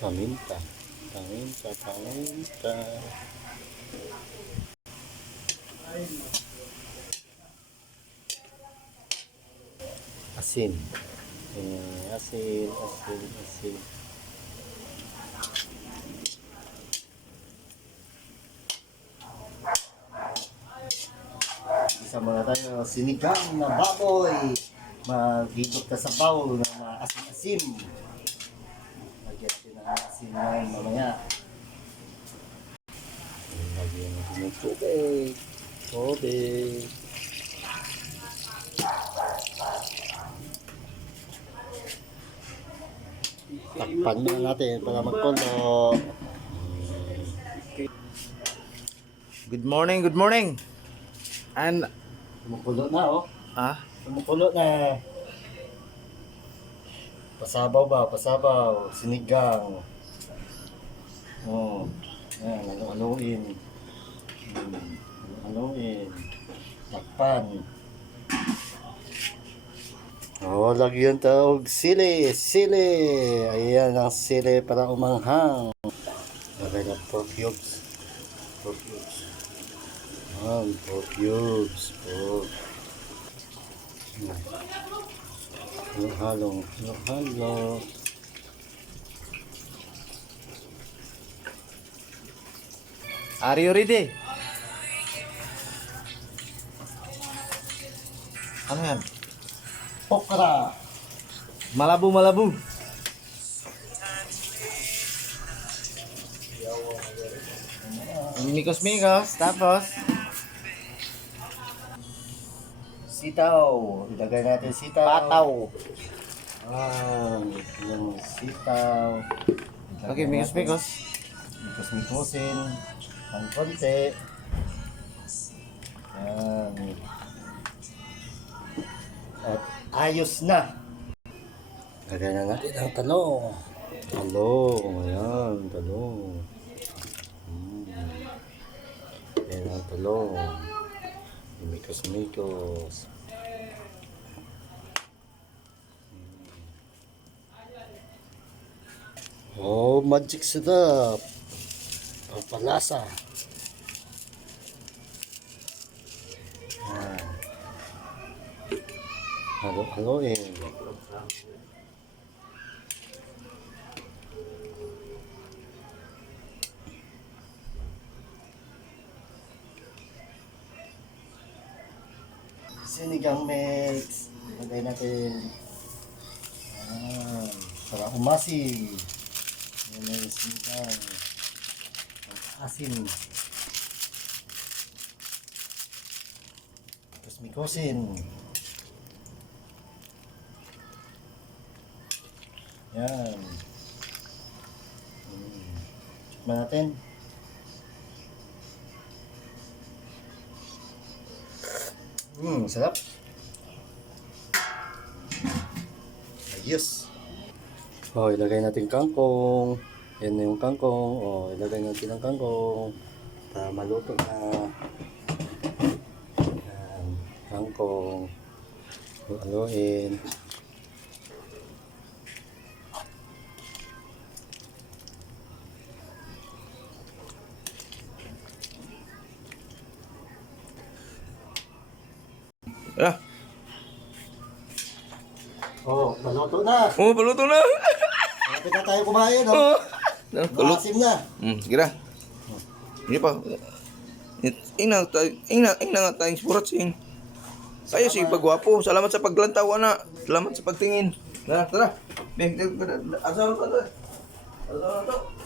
Paminta, paminta, paminta. Asin. Asin, asin, asin. Isa mga tayo, sinigang na baboy. Maghigot ka sa bowl na maasim-asim. Lagyan natin ng asin ngayon mamaya. Lagyan natin ng tubig. Tubig. Takpan na natin para magkulo. Good morning, good morning. And Kumukulo na oh. ah, Kumukulo na. Pasabaw ba? Pasabaw. Sinigang. Oh. Yan, haluin. Haluin. Takpan. Oh, lagyan taog sili. Sili. Ayan ang sili para umanghang. Lagay na pork cubes. Pork cubes. Pork cubes. Pork. Halo. Halo. are you ready? Ano yan? Okra. Malabu, malabu. Mikos-mikos, tapos Sitaw. Ilagay natin sitaw. pataw. Yung sitaw. Okay, mikos-mikos. Mikos-mikosin. Ang konti. Yan. At ayos na. Lagyan na natin ang talong. Talong. Ayan, talong. Ayan ang talong. Mikos-mikos. Oh, magic syrup. Ang palasa. Ayan. Halo-haloin. Sinigang mix. Lagay natin. Ayan. Para umasi. Ayan na yung sinigang. Asin. Tapos mikosin. Yan. Tikman natin. Sarap. Ayos. Oh, ilagay natin kangkong. Yan na yung kangkong. Oh, ilagay natin ang kangkong para maluto na. Yan, kangkong. Haluin. Ah, Oh, maluto na. oh, paluto na. Malapit na tayo kumain, no? Oh. Paluto. Maasim na. Sige na. Hindi pa. Ina nga tayong surat sin. Kayo si pagwapo. Salamat sa paglantaw, ana. Salamat sa pagtingin. Tara, tara. Asal pa to. Asal to.